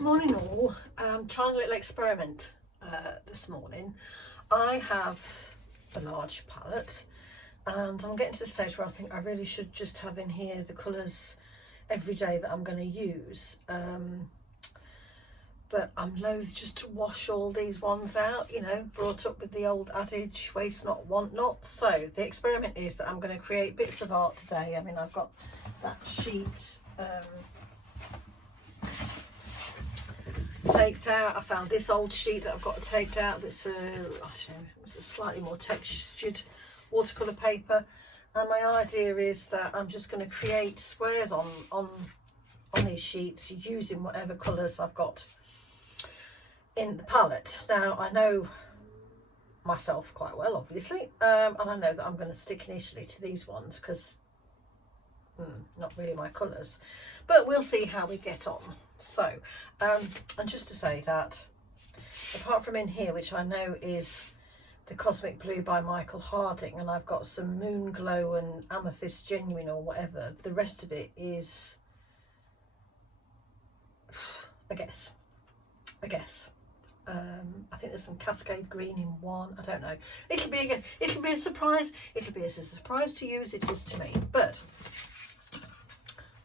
Morning all. I'm trying a little experiment this morning. I have a large palette and I'm getting to the stage where I think I really should just have in here the colours every day that I'm going to use. But I'm loath just to wash all these ones out, you know, brought up with the old adage, waste not, want not. So the experiment is that I'm going to create bits of art today. I mean, I've got that sheet taked out. I found this old sheet that I've got taked out that's I don't know, it's a slightly more textured watercolour paper, and my idea is that I'm just going to create squares on these sheets using whatever colours I've got in the palette. Now I know myself quite well, obviously, and I know that I'm going to stick initially to these ones because not really my colours, but we'll see how we get on. So and just to say that apart from in here, which I know is the Cosmic Blue by Michael Harding, and I've got some Moon Glow and Amethyst Genuine or whatever, the rest of it is I guess I think there's some Cascade Green in one. I don't know. It'll be a surprise. It'll be as a surprise to you as it is to me. But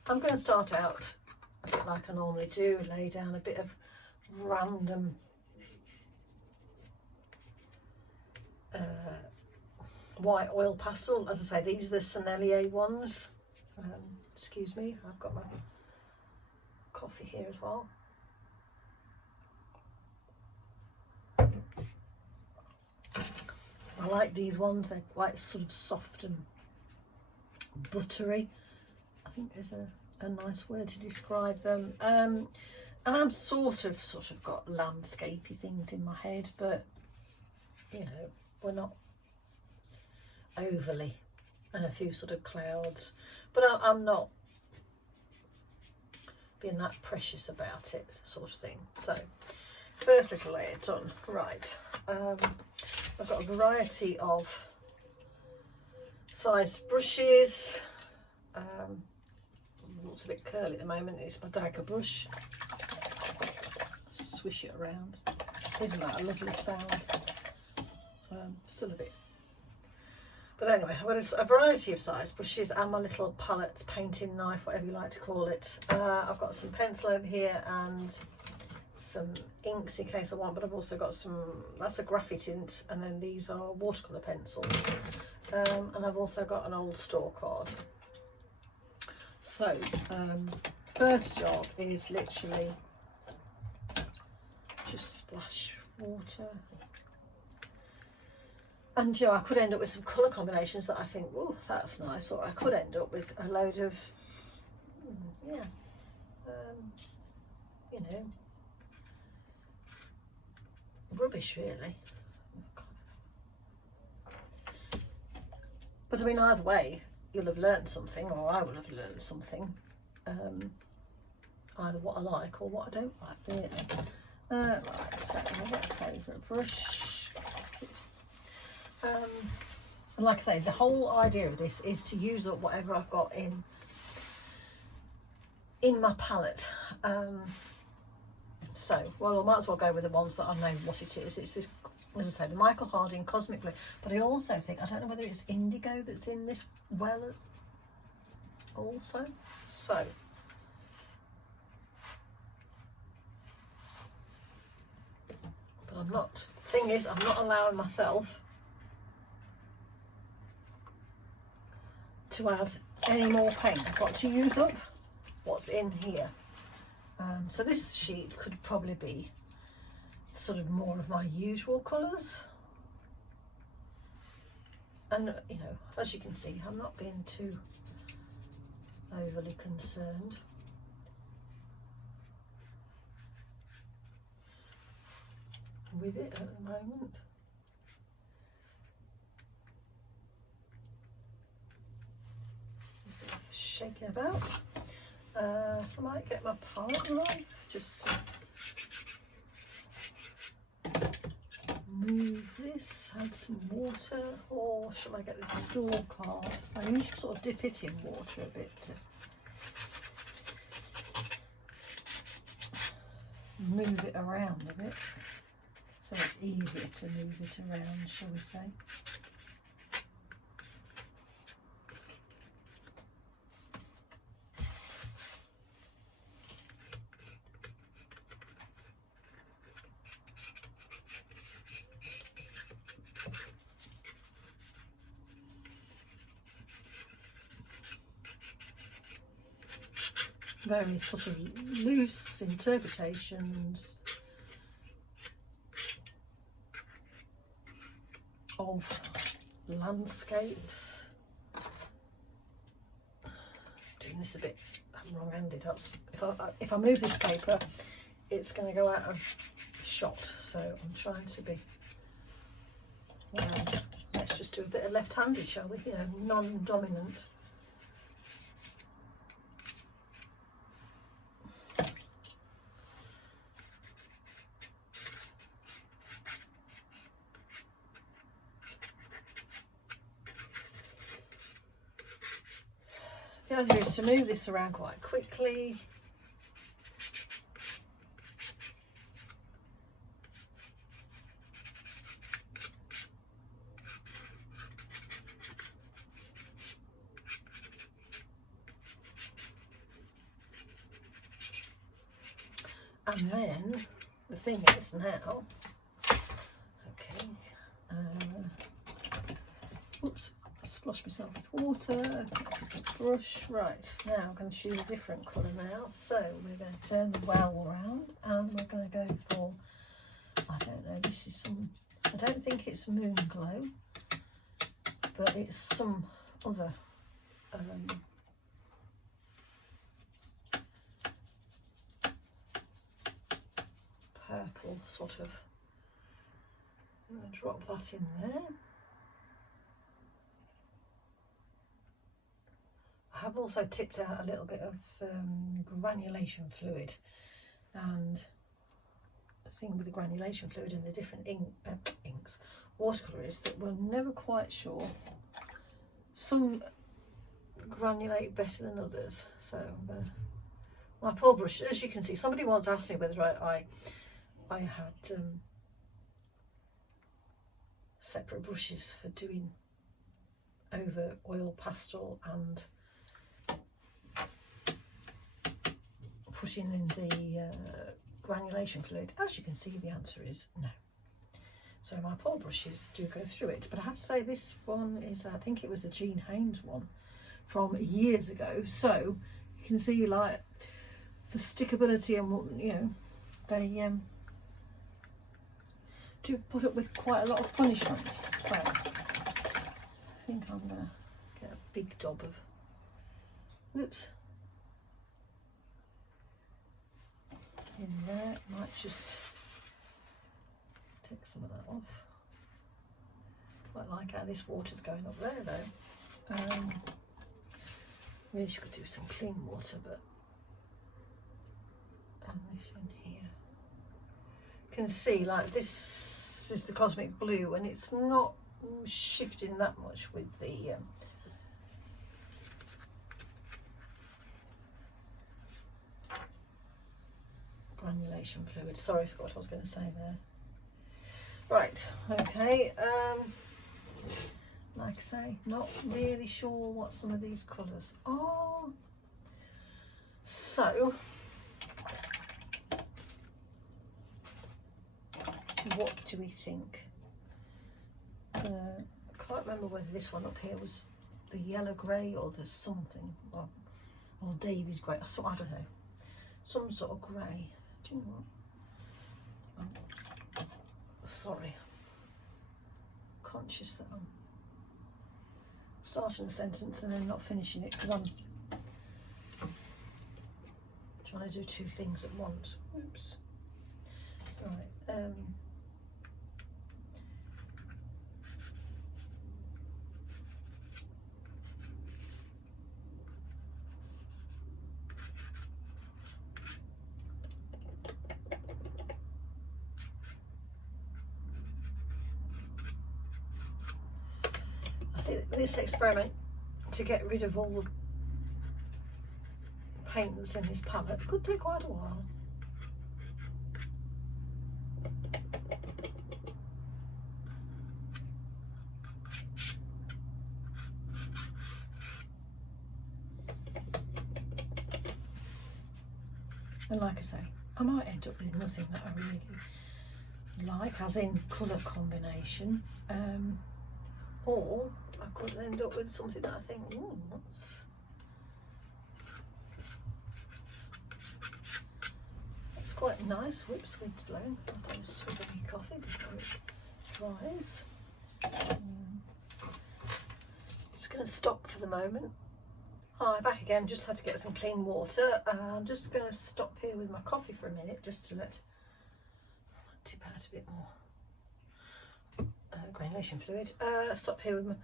I'm going to start out a bit like I normally do, lay down a bit of random white oil pastel. As I say, these are the Sennelier ones. Excuse me, I've got my coffee here as well. I like these ones, they're quite sort of soft and buttery. I think there's a nice word to describe them. And I'm sort of got landscapey things in my head, but you know, we're not overly, and a few sort of clouds, but I'm not being that precious about it, sort of thing. So first little layer done. Right, I've got a variety of sized brushes. Looks a bit curly at the moment. It's my dagger brush. Swish it around. Isn't that a lovely sound? Still a bit. But anyway, I've got a variety of sized brushes and my little palette, painting knife, whatever you like to call it. I've got some pencil over here and some inks in case I want, but I've also got some, that's a graphite ink, and then these are watercolour pencils. And I've also got an old store card. So first job is literally just splash water, and you know, I could end up with some colour combinations that I think, oh, that's nice, or I could end up with a load of you know, rubbish really. But I mean, either way, you'll have learned something, or I will have learned something, either what I like or what I don't like, really. Right, so I've got a favourite brush. And like I say, the whole idea of this is to use up whatever I've got in my palette. So, well, I might as well go with the ones that I know what it is. It's this, as I say, the Michael Harding Cosmic Blue, but I also think, I don't know whether it's indigo that's in this well also. So but I'm not, thing is, I'm not allowing myself to add any more paint. I've got to use up what's in here. So this sheet could probably be sort of more of my usual colours, and you know, as you can see, I'm not being too overly concerned. With it at the moment. Shaking about. I might get my palette right just to move this, add some water, or shall I get this store card? I usually sort of dip it in water a bit to move it around a bit, so it's easier to move it around, shall we say. Very sort of loose interpretations of landscapes. Doing this a bit wrong-handed. If I move this paper, it's going to go out of shot. So I'm trying to be. Let's just do a bit of left-handed, shall we? You know, non-dominant. The idea is to move this around quite quickly. And then the thing is now, okay, oops, splosh myself with water, brush. Right, now I'm going to choose a different colour now. So we're going to turn the well around and we're going to go for, I don't know, this is some, I don't think it's Moon Glow, but it's some other purple sort of. I'm going to drop that in there. I have also tipped out a little bit of granulation fluid, and the thing with the granulation fluid and the different inks, watercolour, is that we're never quite sure. Some granulate better than others, so my poor brush, as you can see, somebody once asked me whether I had separate brushes for doing over oil pastel and putting in the granulation fluid. As you can see, the answer is no. So my poor brushes do go through it, but I have to say this one is, I think it was a Jean Haynes one from years ago, so you can see like the stickability, and you know, they do put up with quite a lot of punishment. So I think I'm gonna get a big dob of, whoops, in there. Might just take some of that off. Quite like how this water's going up there though. Maybe you could do some clean water, but and this in here. You can see like this is the cosmic blue, and it's not shifting that much with the granulation fluid. Sorry, I forgot what I was going to say there. Right, okay, like I say, not really sure what some of these colours are. So, what do we think? I can't remember whether this one up here was the yellow grey or there's something, or Davy's grey, I don't know, some sort of grey. Do you know what? Sorry, conscious that I'm starting a sentence and then not finishing it because I'm trying to do two things at once. Oops. Right. This experiment to get rid of all the paint that's in this palette could take quite a while. And like I say, I might end up with nothing that I really like, as in colour combination, or I could end up with something that I think, ooh, that's quite nice. Whoops, wind blown. I'll do a swig of my coffee before it dries. Just going to stop for the moment. Hi, back again. Just had to get some clean water. I'm just going to stop here with my coffee for a minute, just to let tip out a bit more granulation fluid. Stop here with my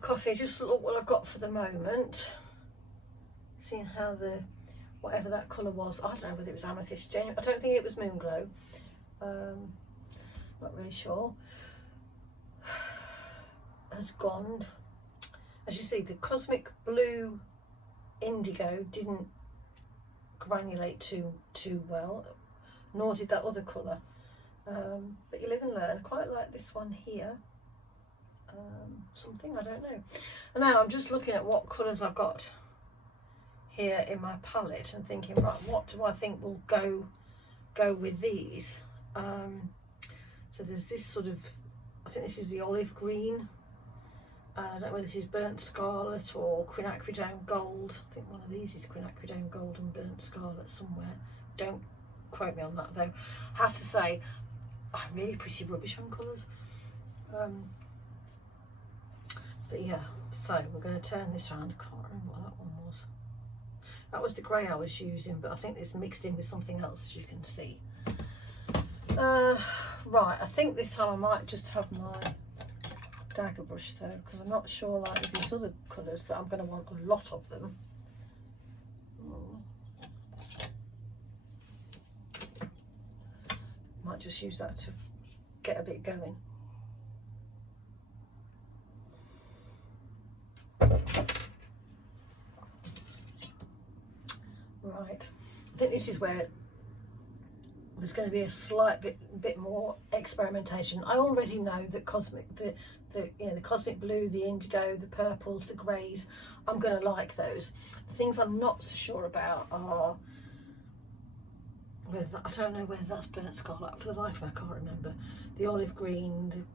coffee. Just look what I've got for the moment. Seeing how the whatever that colour was, I don't know whether it was amethyst, I don't think it was moon glow. Not really sure. Has gone. As you see, the cosmic blue indigo didn't granulate too well, nor did that other colour. But you live and learn. Quite like this one here. Something, I don't know. And now I'm just looking at what colours I've got here in my palette and thinking, right, what do I think will go with these? So there's this sort of, I think this is the olive green. I don't know whether this is burnt scarlet or quinacridone gold. I think one of these is quinacridone gold and burnt scarlet somewhere. Don't quote me on that though. I have to say, I'm really pretty rubbish on colours. But yeah, so we're going to turn this around. I can't remember what that one was. That was the grey I was using, but I think it's mixed in with something else, as you can see. Right, I think this time I might just have my dagger brush though, because I'm not sure, like with these other colours, that I'm going to want a lot of them. Might just use that to get a bit going. Right, I think this is where there's going to be a slight bit more experimentation. I already know that the cosmic blue, the indigo, the purples, the greys, I'm going to like those. The things I'm not so sure about are I don't know whether that's burnt scarlet. For the life of me, I can't remember. The olive green.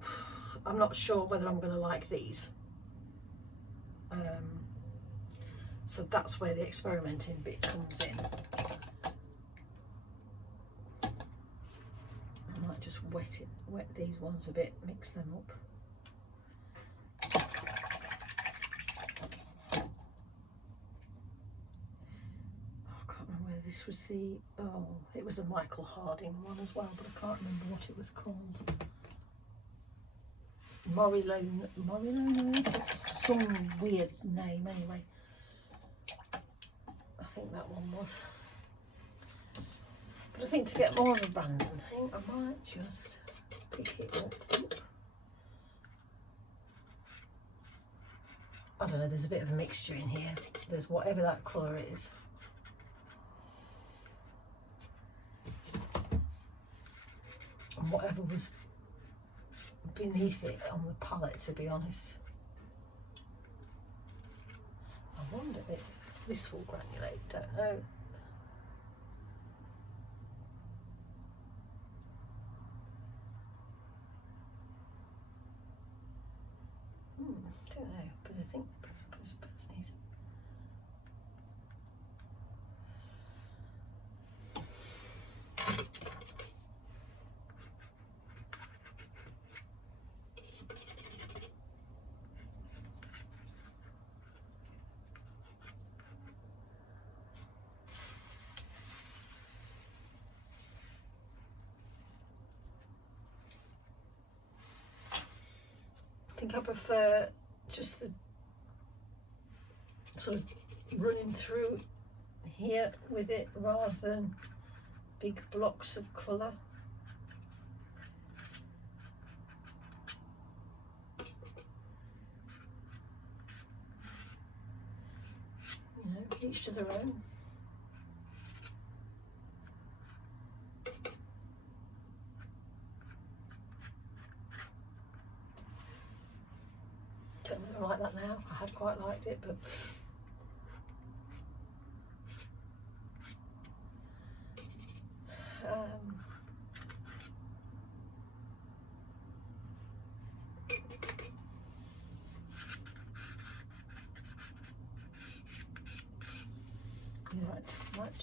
I'm not sure whether I'm going to like these. So that's where the experimenting bit comes in. I might just wet these ones a bit, mix them up. I can't remember whether this was it was a Michael Harding one as well, but I can't remember what it was called. Morilone, some weird name anyway. I think that one was. But I think to get more of a random thing, I might just pick it up. I don't know, there's a bit of a mixture in here. There's whatever that colour is. And whatever was beneath it on the palette, to be honest. I wonder if this will granulate, don't know. Don't know, but I think it's neat. I think I prefer just the sort of running through here with it rather than big blocks of colour. You know, each to their own. Don't know whether I like that now. I have quite liked it, but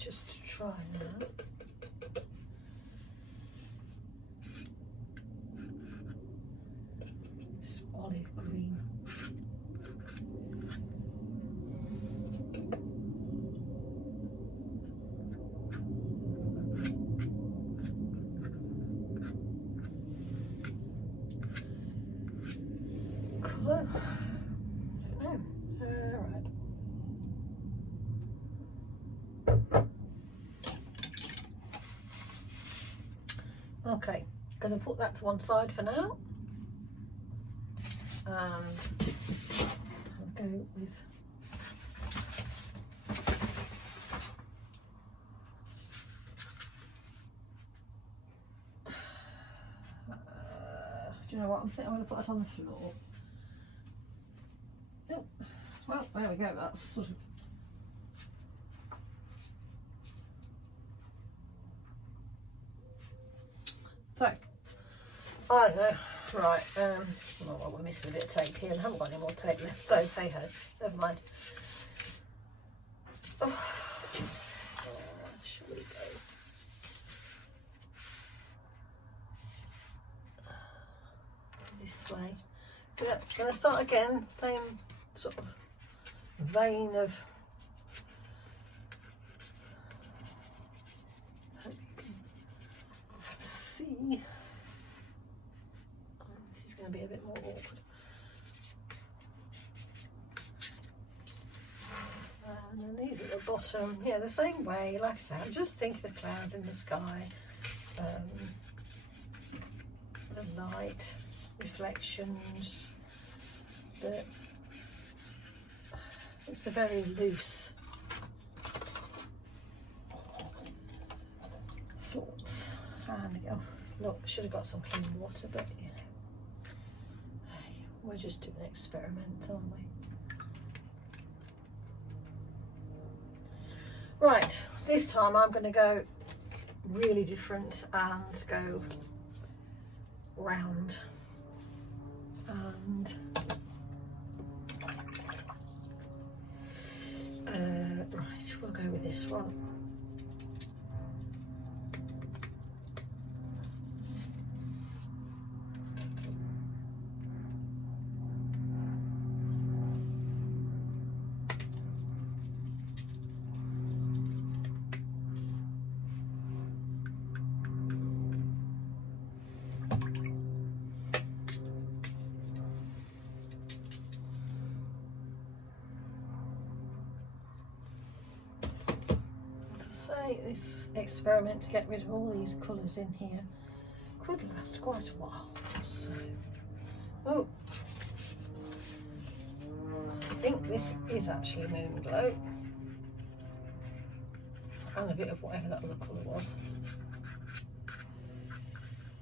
just try now. It's olive green. Colour. I don't know. Alright. Okay, going to put that to one side for now, and I'll go with do you know what, I'm going to put it on the floor. Oh, well, there we go, that's sort of so, I don't know, right, well, we're missing a bit of tape here and haven't got any more tape left, so hey ho, never mind. Oh, shall we go? This way. Yeah, going to start again, same sort of vein of, hope you can see. Oh, this is going to be a bit more awkward. And then these at the bottom, yeah, the same way, like I said, I'm just thinking of clouds in the sky, the light, reflections, but it's a very loose thoughts. And oh, look, should have got some clean water, but you know, hey, we're just doing an experiment, aren't we? Right, this time I'm going to go really different and go round, and right, we'll go with this one. This experiment to get rid of all these colours in here could last quite a while. So, oh, I think this is actually moon glow, and a bit of whatever that other colour was.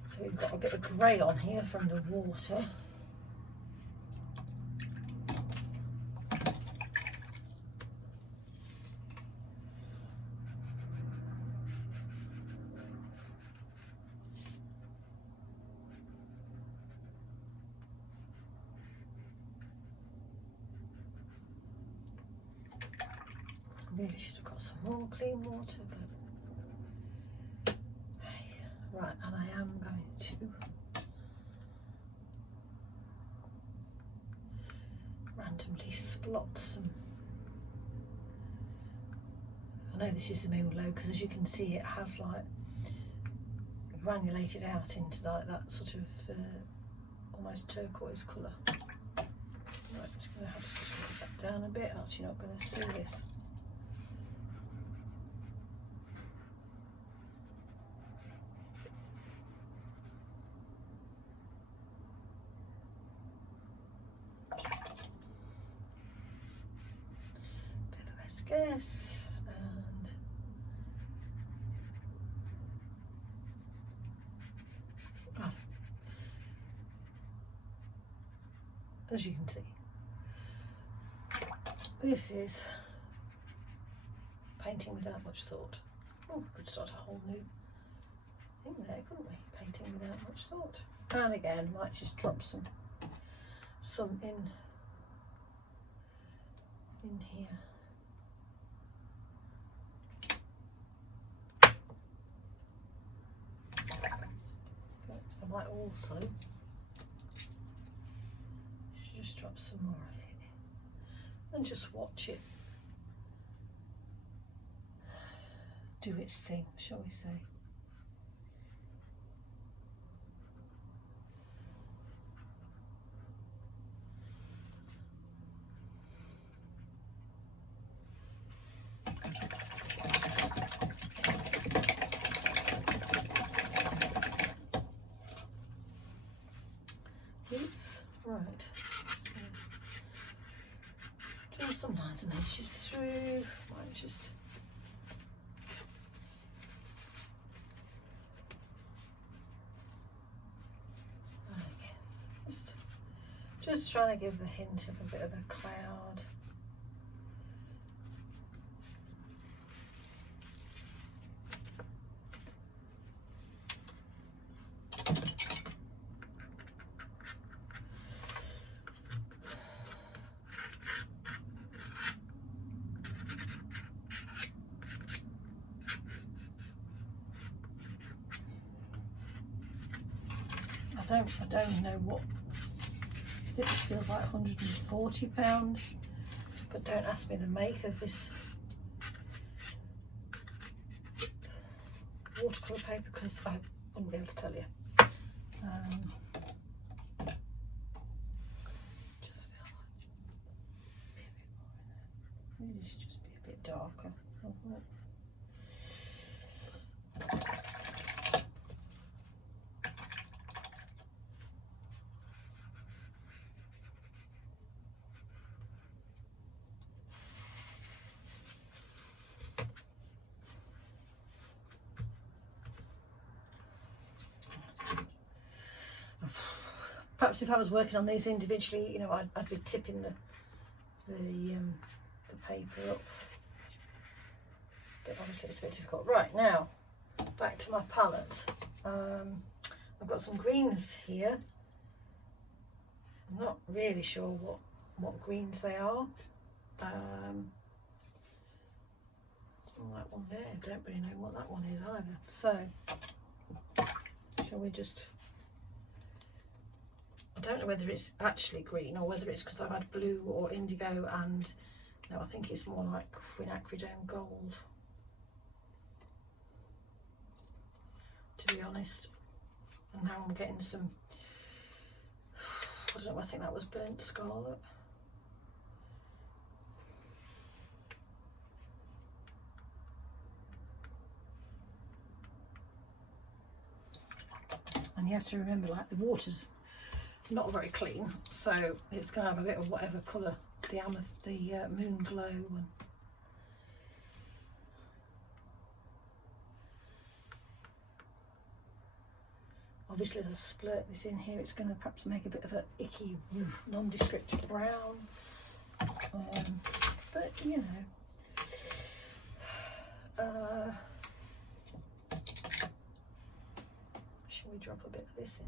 So we've got a bit of grey on here from the water. Really should have got some more clean water, but hey, right, and I am going to randomly splot some. I know this is the moon glow because, as you can see, it has like granulated out into like that sort of almost turquoise colour. Right, I'm just going to have to just move that down a bit, else you're not going to see this. Yes, and as you can see, this is painting without much thought. Oh, we could start a whole new thing there, couldn't we? Painting without much thought. And again, might just drop some in here. might also just drop some more of it and just watch it do its thing, shall we say. Oops, right. So, do some lines and edges through. Might just just trying to give the hint of a bit of a cloud. I don't know what, I think this feels like £140, but don't ask me the make of this watercolour paper because I wouldn't be able to tell you. Just feel like be a bit more in there. Maybe this should just be a bit darker. Perhaps if I was working on these individually, you know, I'd be tipping the paper up. But obviously it's a bit difficult. Right, now back to my palette. I've got some greens here. I'm not really sure what greens they are. That one there, I don't really know what that one is either. So, shall we just... I don't know whether it's actually green or whether it's because I've had blue or indigo, and no, I think it's more like quinacridone gold, to be honest. And now I'm getting some, I don't know, I think that was burnt scarlet. And you have to remember, like, the water's not very clean, so it's going to have a bit of whatever colour the moon glow and obviously the split this in here, it's going to perhaps make a bit of a icky nondescript brown, but you know, shall we drop a bit of this in?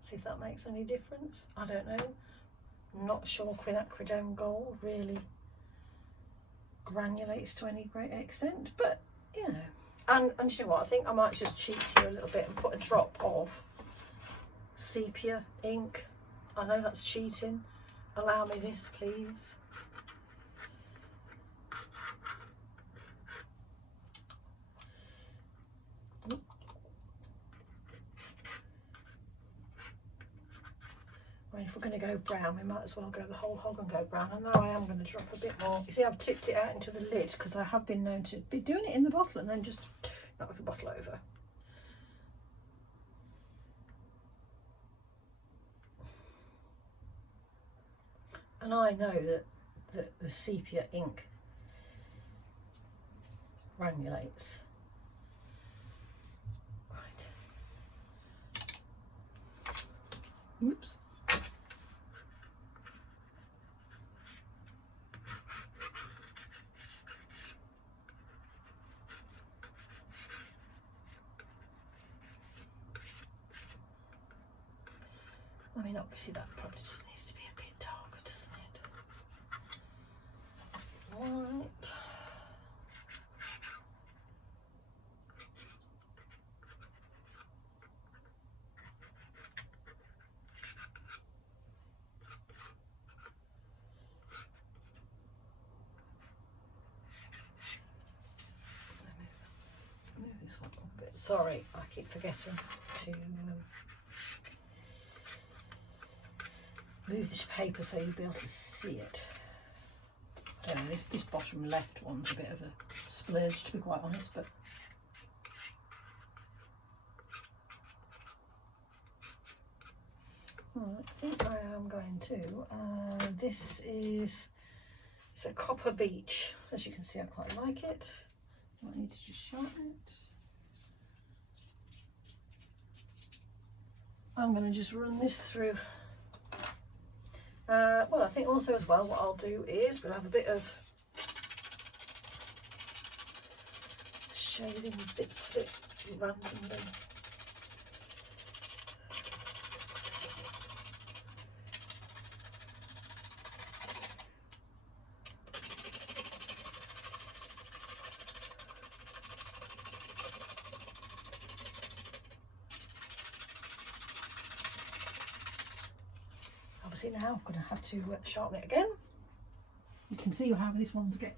See if that makes any difference. I don't know. I'm not sure quinacridone gold really granulates to any great extent, but you know. And you know what? I think I might just cheat here a little bit and put a drop of sepia ink. I know that's cheating. Allow me this, please. If we're going to go brown, we might as well go the whole hog and go brown. And now I am going to drop a bit more. You see, I've tipped it out into the lid because I have been known to be doing it in the bottle and then just knock the bottle over. And I know that the sepia ink granulates. Right. Oops. I mean, obviously that probably just needs to be a bit darker, doesn't it? Right. Sorry, I keep forgetting to move this paper so you'll be able to see it. I don't know, this bottom left one's a bit of a splurge, to be quite honest, but I think I am going to. It's a copper beech. As you can see, I quite like it. I need to just sharpen it. I'm going to just run this through. Well, I think also as well, what I'll do is we'll have a bit of shading bits of it randomly. Obviously now I'm going to have to sharpen it again. You can see how this one's get.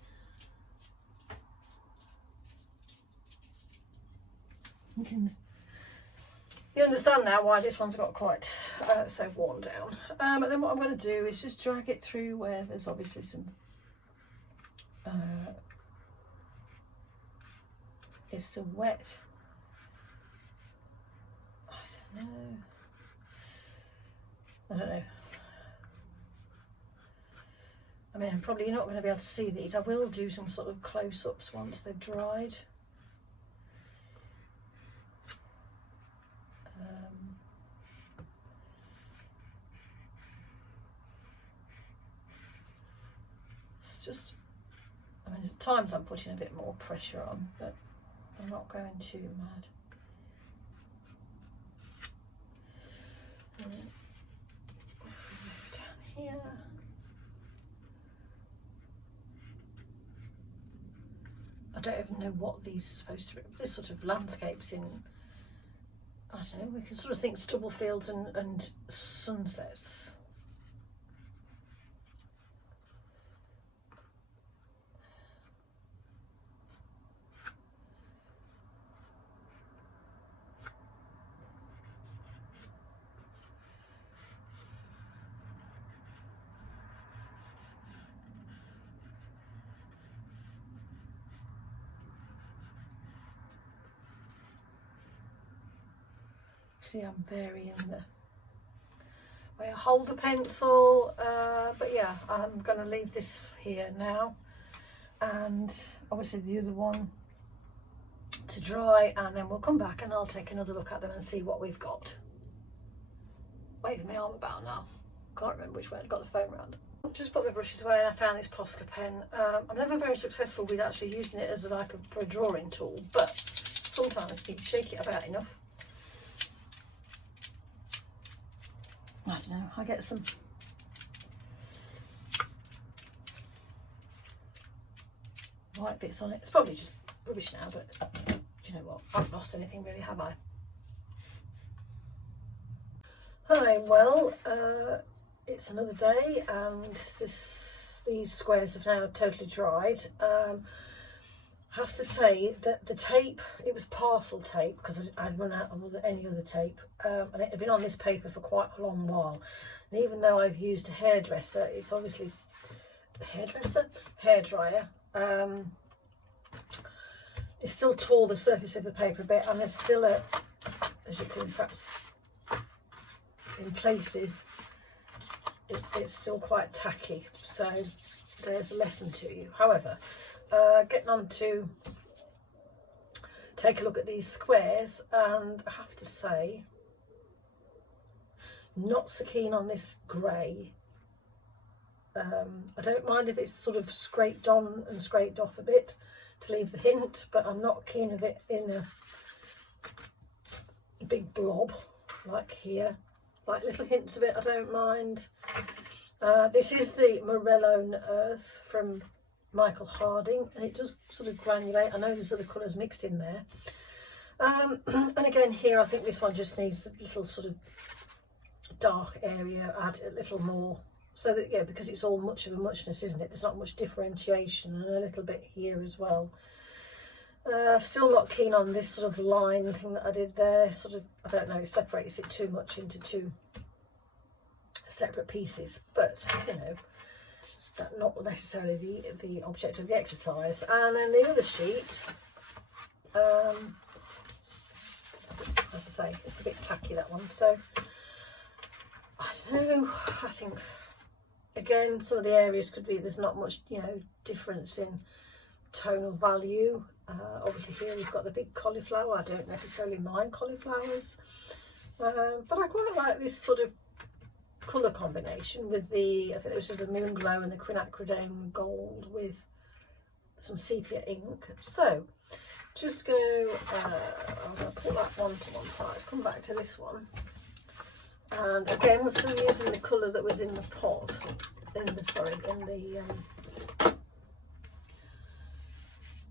You understand now why this one's got quite so worn down. But then what I'm going to do is just drag it through where there's obviously some it's still wet. I don't know. I mean, I'm probably not going to be able to see these. I will do some sort of close-ups once they've dried. It's just, I mean, at times I'm putting a bit more pressure on, but I'm not going too mad. Down here. I don't even know what these are supposed to be. This sort of landscapes in, I don't know, we can sort of think stubble fields and sunsets. See, I'm varying the way I hold the pencil, but yeah, I'm going to leave this here now, and obviously the other one to dry, and then we'll come back and I'll take another look at them and see what we've got. Waving my arm about now, can't remember which way I'd got the phone round. I've just put my brushes away and I found this Posca pen. I'm never very successful with actually using it as for a drawing tool, but sometimes you can shake it about enough. I don't know, I get some white bits on it. It's probably just rubbish now, but do you know what? I haven't lost anything really, have I? Hi, well, it's another day and these squares have now totally dried. I have to say that the tape, it was parcel tape because I'd run out of any other tape, and it had been on this paper for quite a long while. And even though I've used a hairdresser, it's obviously hairdryer, it still tore the surface of the paper a bit, and there's still as you can perhaps in places, it's still quite tacky. So there's a lesson to you. However, getting on to take a look at these squares, and I have to say, not so keen on this grey. I don't mind if it's sort of scraped on and scraped off a bit to leave the hint, but I'm not keen of it in a big blob like here. Like little hints of it, I don't mind. This is the Morellone Earth from Michael Harding, and it does sort of granulate. I know there's other colours mixed in there, and again here I think this one just needs a little sort of dark area, add a little more, so that, yeah, because it's all much of a muchness, isn't it? There's not much differentiation, and a little bit here as well. Still not keen on this sort of line thing that I did there. Sort of, I don't know, it separates it too much into two separate pieces. But, you know, that's not necessarily the object of the exercise. And then the other sheet, as I say, it's a bit tacky, that one. So, I don't know, I think, again, some of the areas could be, there's not much, you know, difference in tonal value. Obviously here we've got the big cauliflower. I don't necessarily mind cauliflowers, but I quite like this sort of colour combination with the, I think this is a moon glow and the quinacridone gold with some sepia ink. So just going to, I'm going to put that one to one side, come back to this one, and again we're still using the colour that was in the pot,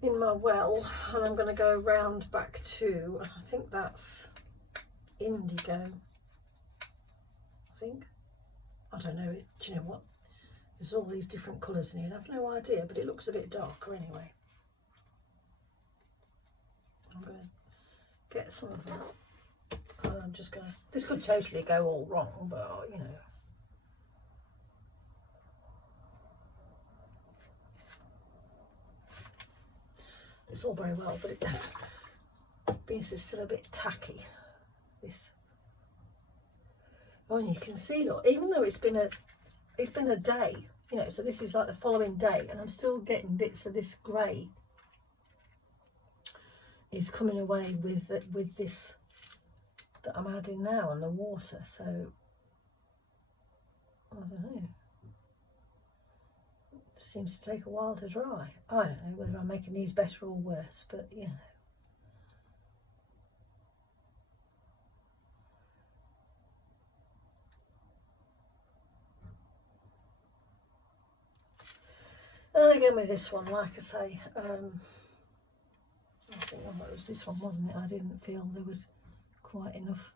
in my well, and I'm going to go round back to, I think that's indigo, I don't know, do you know what, there's all these different colours in here, I have no idea, but it looks a bit darker anyway. I'm going to get some of that, and I'm just going to, this could totally go all wrong, but you know. It's all very well, but it means it's still a bit tacky, this. Oh, and you can see, look, even though it's been a day, you know, so this is like the following day, and I'm still getting bits of this grey is coming away with this that I'm adding now on the water. So I don't know. Seems to take a while to dry. I don't know whether I'm making these better or worse, but you know. And again with this one, like I say, I think it was this one, wasn't it? I didn't feel there was quite enough.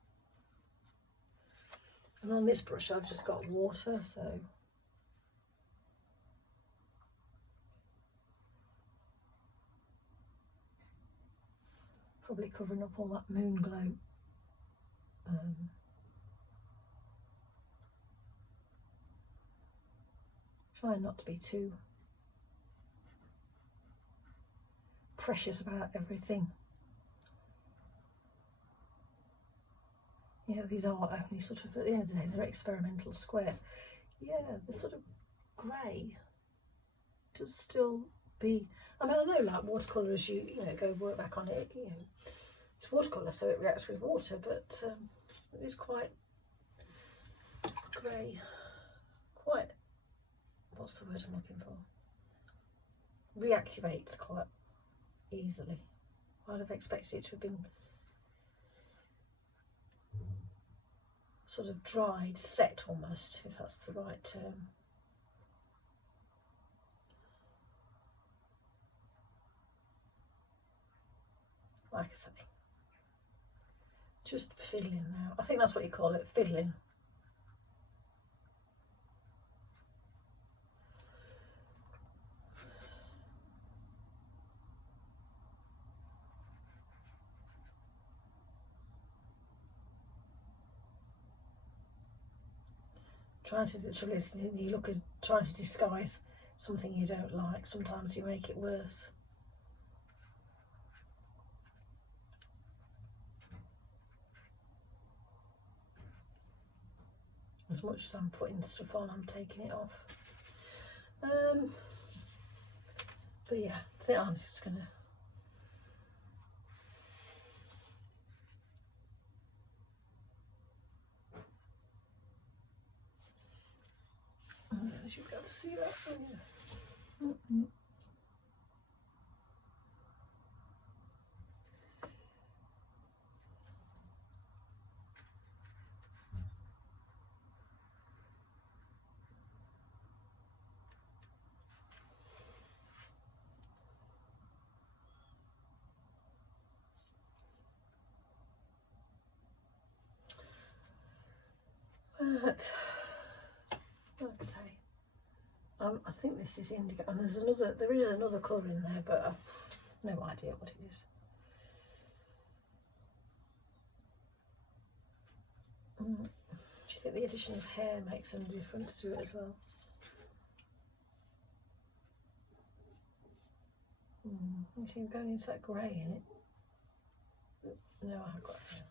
And on this brush I've just got water, so probably covering up all that moon glow. Trying not to be too precious about everything. You know, these are only sort of, at the end of the day, they're experimental squares. Yeah, the sort of grey does still be, I mean, I know like watercolour, as you know, go work back on it, you know, it's watercolour, so it reacts with water, but it is quite grey, quite, what's the word I'm looking for? Reactivates quite easily. I'd have expected it to have been sort of dried, set almost, if that's the right term. Like I say, just fiddling now. I think that's what you call it, fiddling. Trying to, the trouble is, you look as trying to disguise something you don't like, sometimes you make it worse. As much as I'm putting stuff on, I'm taking it off. But yeah, I think I'm just gonna you should be able to see that. Oh, yeah. But like I say, I think this is indigo, and there is another colour in there, but No idea what it is. Do you think the addition of hair makes any difference to it as well? You see, I'm going into that grey in it. No, I haven't got hair.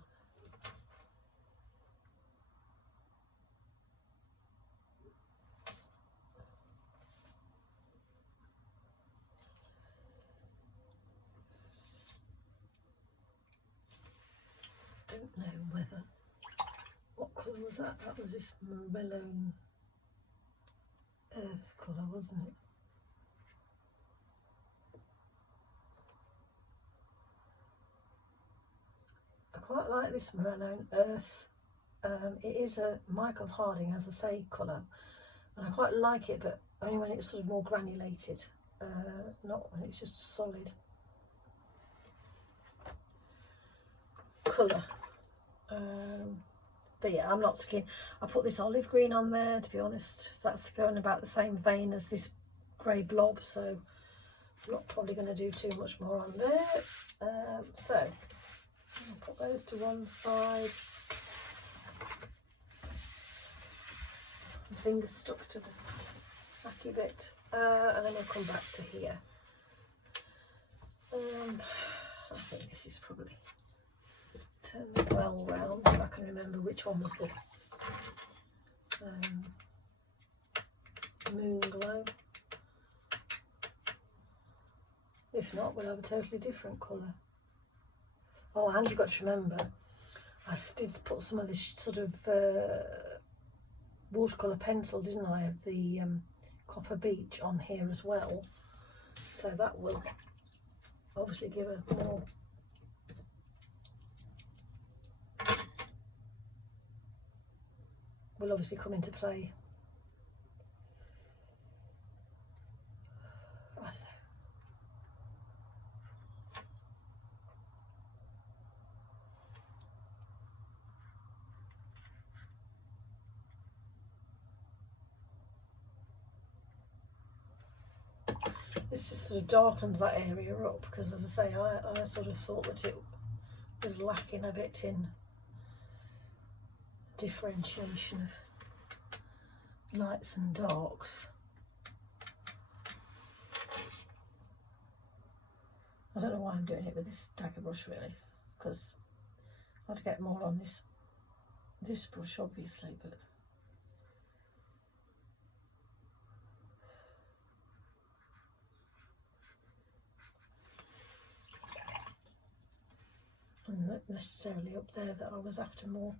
Don't know whether, what colour was that? That was this maroon earth colour, wasn't it? I quite like this maroon earth. It is a Michael Harding, as I say, colour, and I quite like it, but only when it's sort of more granulated, not when it's just a solid colour. But yeah, I'm not skin. I put this olive green on there, to be honest. That's going about the same vein as this grey blob, so I'm not probably going to do too much more on there. So I'll put those to one side. My finger's stuck to the tacky bit, and then we'll come back to here. I think this is probably, turn the well round if I can remember which one was the moon glow. If not, we'll have a totally different colour. Oh, and you've got to remember, I did put some of this sort of watercolour pencil, didn't I, of the Copper Beach on here as well. So that will obviously give a more will obviously come into play. I don't know. This just sort of darkens that area up, because as I say, I sort of thought that it was lacking a bit in differentiation of lights and darks. I don't know why I'm doing it with this dagger brush really, because I'd get more on this brush obviously, but not necessarily up there that I was after more.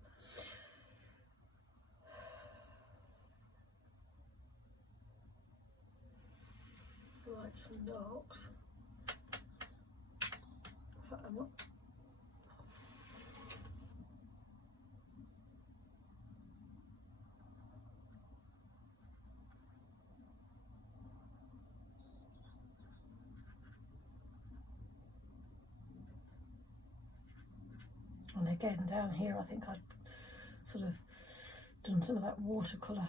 Lights and darks. And again down here I think I'd sort of done some of that watercolour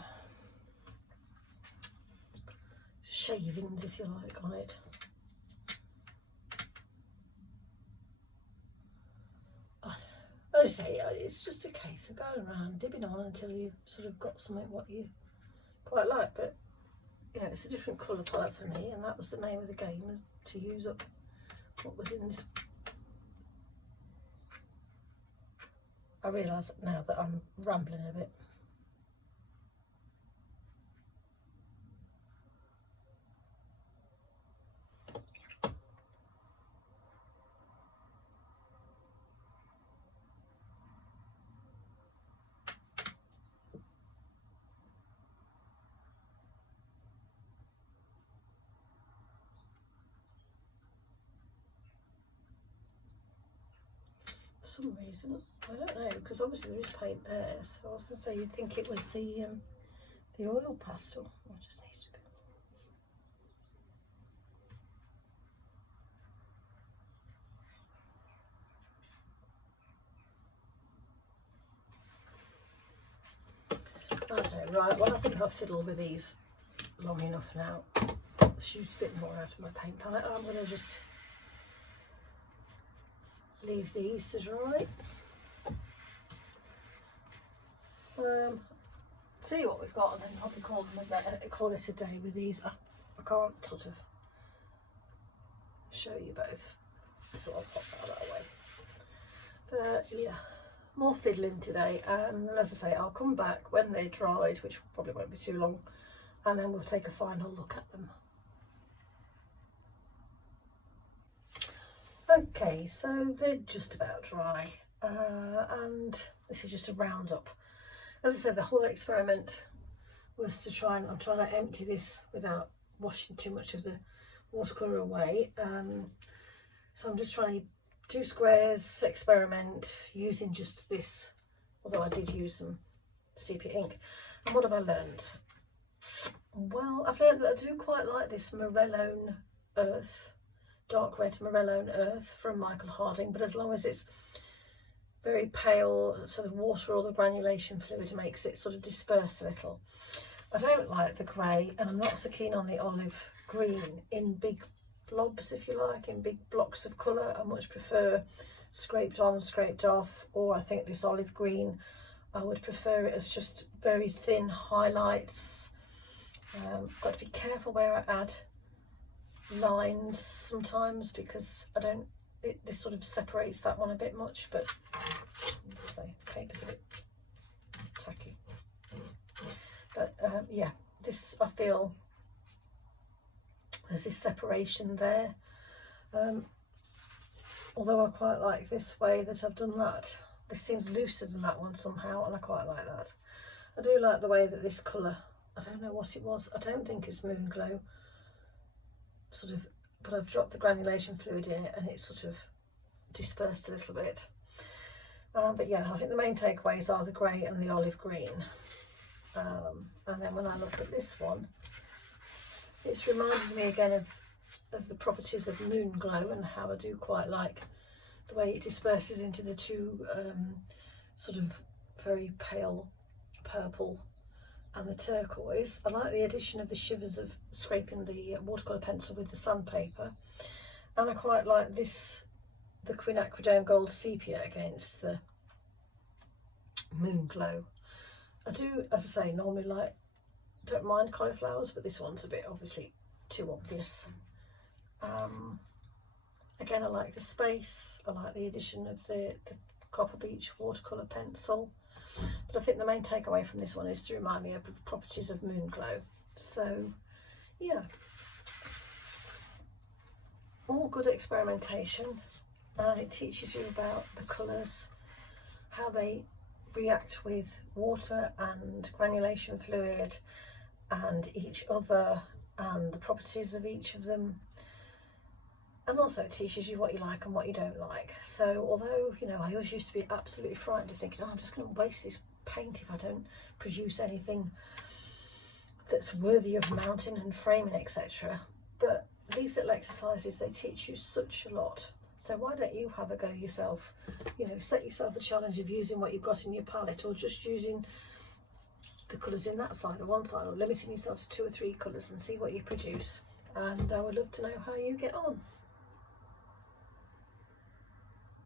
shavings, if you like, on it. As I say, it's just a case of going around dipping on until you've sort of got something what you quite like. But you know, it's a different colour palette for me, and that was the name of the game, was to use up what was in this. I realise now that I'm rambling a bit. For some reason, I don't know, because obviously there is paint there, so I was going to say you'd think it was the oil pastel. I just need to I don't know, right, well I think I've fiddled with these long enough now. Shoot a bit more out of my paint palette. I'm going to just leave these to dry. See what we've got and then probably call it a day with these. I can't sort of show you both, so I'll pop that away. But yeah, more fiddling today, and as I say, I'll come back when they're dried, which probably won't be too long, and then we'll take a final look at them. Okay, so they're just about dry, and this is just a roundup. As I said, the whole experiment was to try and, I'm trying to empty this without washing too much of the watercolour away. So I'm just trying to do squares, experiment using just this, although I did use some sepia ink. And what have I learned? Well, I've learned that I do quite like this Morellone Earth, dark red Morellone Earth from Michael Harding, but as long as it's very pale, so the water or the granulation fluid makes it sort of disperse a little. I don't like the grey, and I'm not so keen on the olive green in big blobs, if you like, in big blocks of colour. I much prefer scraped on, scraped off, or I think this olive green, I would prefer it as just very thin highlights. Got to be careful where I add lines sometimes, because I don't, this sort of separates that one a bit much, but say paper's a bit tacky. But yeah, this, I feel there's this separation there. Although I quite like this way that I've done that. This seems looser than that one somehow, and I quite like that. I do like the way that this colour, I don't know what it was, I don't think it's Moon Glow, sort of, but I've dropped the granulation fluid in it and it's sort of dispersed a little bit. But yeah, I think the main takeaways are the grey and the olive green. And then when I look at this one, it's reminded me again of the properties of Moon Glow, and how I do quite like the way it disperses into the two sort of very pale purple and the turquoise. I like the addition of the shivers of scraping the watercolour pencil with the sandpaper, and I quite like this, the quinacridone gold sepia against the Moon Glow. I do, as I say, normally don't mind cauliflowers, but this one's a bit obviously too obvious. Again, I like the space, I like the addition of the Copper Beach watercolour pencil, but I think the main takeaway from this one is to remind me of the properties of Moon Glow. So yeah, all good experimentation, and it teaches you about the colours, how they react with water and granulation fluid and each other, and the properties of each of them. And also it teaches you what you like and what you don't like. So although, you know, I always used to be absolutely frightened of thinking, oh, I'm just going to waste this paint if I don't produce anything that's worthy of mounting and framing, etc. But these little exercises, they teach you such a lot. So why don't you have a go yourself? You know, set yourself a challenge of using what you've got in your palette, or just using the colours in that side or one side, or limiting yourself to 2 or 3 colours, and see what you produce. And I would love to know how you get on.